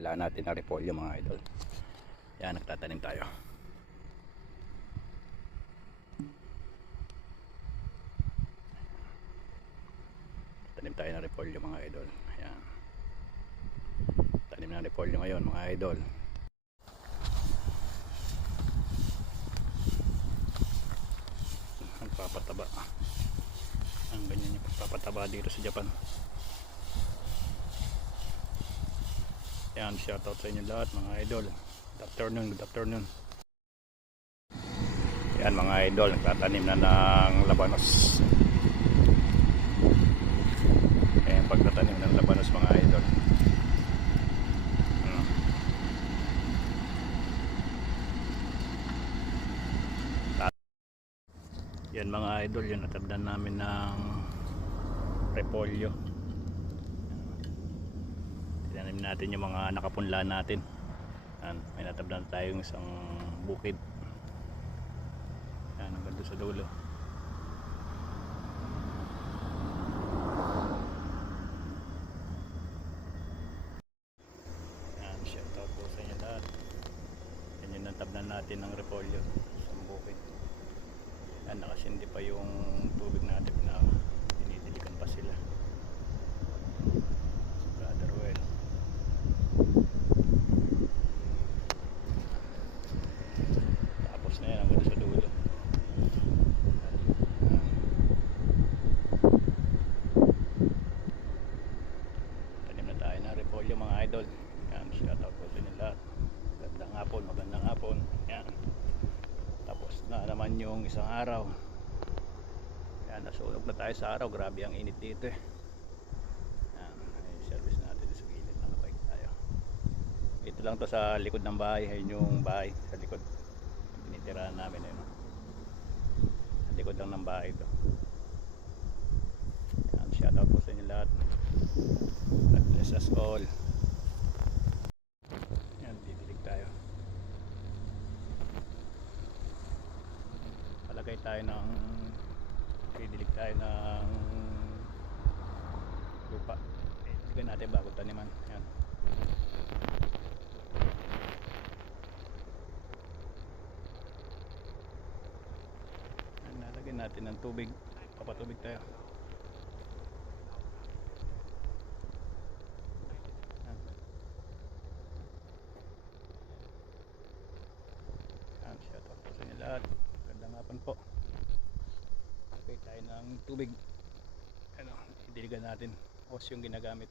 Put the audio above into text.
Punla natin ang repolyo mga idol. Yan, nagtatanim tayo. Tanim tayo ng repolyo mga idol. Yan. Tanim ng repolyo ngayon mga idol. Nagpapataba. Ang ganyan yung pagpapataba dito sa Japan. Yan, shoutout sa inyo lahat mga idol. Good afternoon, good afternoon. Yan mga idol, nagtatanim na ng labanos. Yan, pagtatanim ng labanos mga idol. Yan mga idol, yun natabdan namin ng repolyo. Tinanim natin yung mga nakapunla natin. Yan, may natabdan tayong isang bukid. Yan, hanggang doon sa dulo. Yan, shoutout po sa inyo lahat. Yan yung natabdan natin ng repolyo sa bukid. Yan, nakasindi pa yung tubig natin na dinidiligan pa sila. Brother Well. Tapos na yan hanggang sa dulo. Tanim na tayo ng repolyo mga idol. Yan, shoutout po sa inyo lahat. Magandang hapon. Yan. Tapos na naman yung isang araw. Yan, nasunog na tayo sa araw. Grabe ang init dito eh. Yan, service natin sa gilid. Nakabike tayo. Ito lang to sa likod ng bahay. Ayun yung bahay sa likod. Tinitirahan namin ayun. Sa likod lang ng bahay ito. Yan, shoutout po sa inyo lahat. God bless us all. Yan, didilig tayo. Palagay tayo ng didilig tayo ng lupa. Diligan natin bago taniman. Yan. Yan, nalagyan natin ng tubig. Papatubig tayo. Yan. Yan, shoutout po sa inyo lahat. Magandang hapon po. Okay tayo ng tubig. Ano, idiligan natin. Hose yung ginagamit.